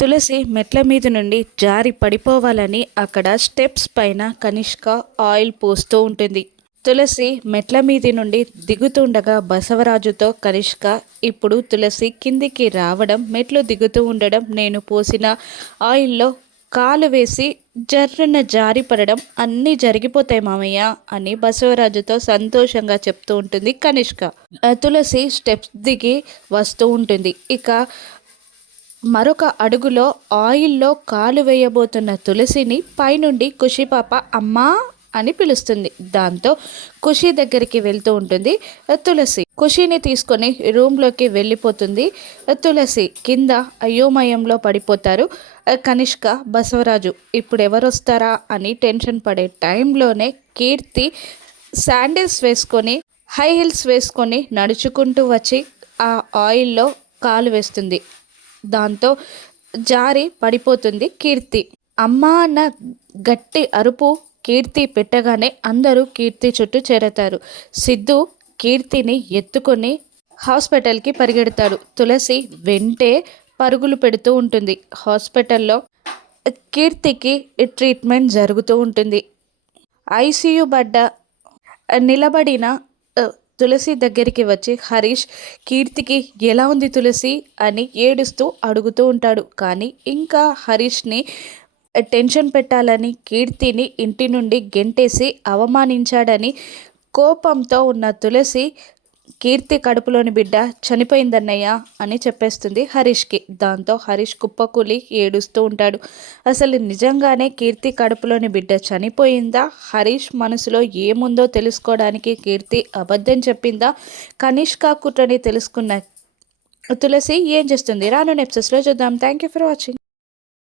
తులసి మెట్ల మీద నుండి జారి పడిపోవాలని అక్కడ స్టెప్స్ పైన కనిష్క ఆయిల్ పోస్తూ ఉంటుంది. తులసి మెట్ల మీది నుండి దిగుతుండగా బసవరాజుతో కనిష్క ఇప్పుడు తులసి కిందికి రావడం మెట్లు దిగుతూ ఉండడం నేను పోసిన ఆయిల్లో కాలు వేసి జర్రన జారి పడడం అన్నీ జరిగిపోతాయి మామయ్య అని బసవరాజుతో సంతోషంగా చెప్తూ ఉంటుంది కనిష్క. తులసి స్టెప్స్ దిగి వస్తూ ఉంటుంది. ఇక మరొక అడుగులో ఆయిల్లో కాలు వేయబోతున్న తులసిని పైనుండి ఖుషిపాప అమ్మా అని పిలుస్తుంది. దాంతో ఖుషి దగ్గరికి వెళ్తూ ఉంటుంది. తులసి ఖుషిని తీసుకొని రూమ్లోకి వెళ్ళిపోతుంది. తులసి కింద అయోమయంలో పడిపోతారు. కనిష్క బసవరాజు ఇప్పుడు ఎవరు వస్తారా అని టెన్షన్ పడే టైంలోనే కీర్తి శాండిల్స్ వేసుకొని హై హీల్స్ వేసుకొని నడుచుకుంటూ వచ్చి ఆ ఆయిల్లో కాలు వేస్తుంది. దాంతో జారి పడిపోతుంది కీర్తి. అమ్మా అన్న గట్టి అరుపు కీర్తి పెట్టగానే అందరూ కీర్తి చుట్టూ చేరతారు. సిద్ధు కీర్తిని ఎత్తుకొని హాస్పిటల్కి పరిగెడతాడు. తులసి వెంటే పరుగులు పెడుతూ ఉంటుంది. హాస్పిటల్లో కీర్తికి ట్రీట్మెంట్ జరుగుతూ ఉంటుంది. ఐసీయూ బడ్డ నిలబడిన తులసి దగ్గరికి వచ్చి హరీష్ కీర్తికి ఎలా ఉంది తులసి? అని ఏడుస్తూ అడుగుతూ ఉంటాడు. కానీ ఇంకా హరీష్ని టెన్షన్ పెట్టాలని కీర్తిని ఇంటి నుండి గెంటేసి అవమానించాడని కోపంతో ఉన్న తులసి కీర్తి కడుపులోని బిడ్డ చనిపోయిందన్నయ్య అని చెప్పేస్తుంది హరీష్కి. దాంతో హరీష్ కుప్పకూలి ఏడుస్తూ ఉంటాడు. అసలు నిజంగానే కీర్తి కడుపులోని బిడ్డ చనిపోయిందా? హరీష్ మనసులో ఏముందో తెలుసుకోవడానికి కీర్తి అబద్ధం చెప్పిందా? కనిష్క కుట్రని తెలుసుకున్న తులసి ఏం చేస్తుంది? రాను నెప్సెస్లో చూద్దాం. Thank you for watching